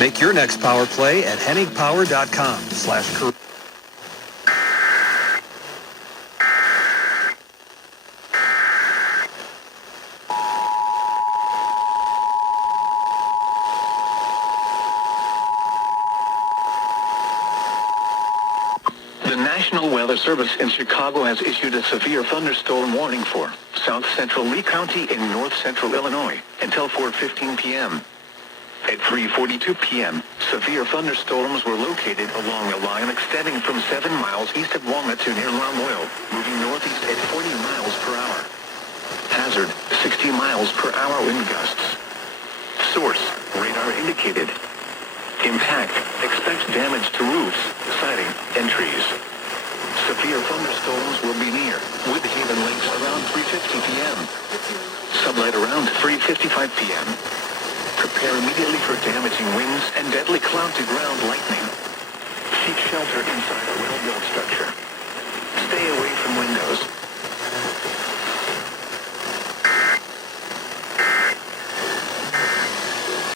Make your next power play at hennigpower.com/career. The National Weather Service in Chicago has issued a severe thunderstorm warning for south central Lee County in north central Illinois until 4:15 p.m. At 3:42 p.m., severe thunderstorms were located along a line extending from 7 miles east of Walnut to near Lomoil, moving northeast at 40 miles per hour. Hazard, 60 miles per hour wind gusts. Source, radar indicated. Impact, expect damage to roofs, siding, and trees. Severe thunderstorms will be near Woodhaven Lakes around 3:50 p.m. Sublight around 3:55 p.m. Prepare immediately for damaging winds and deadly cloud-to-ground lightning. Seek shelter inside a well-built structure. Stay away from windows,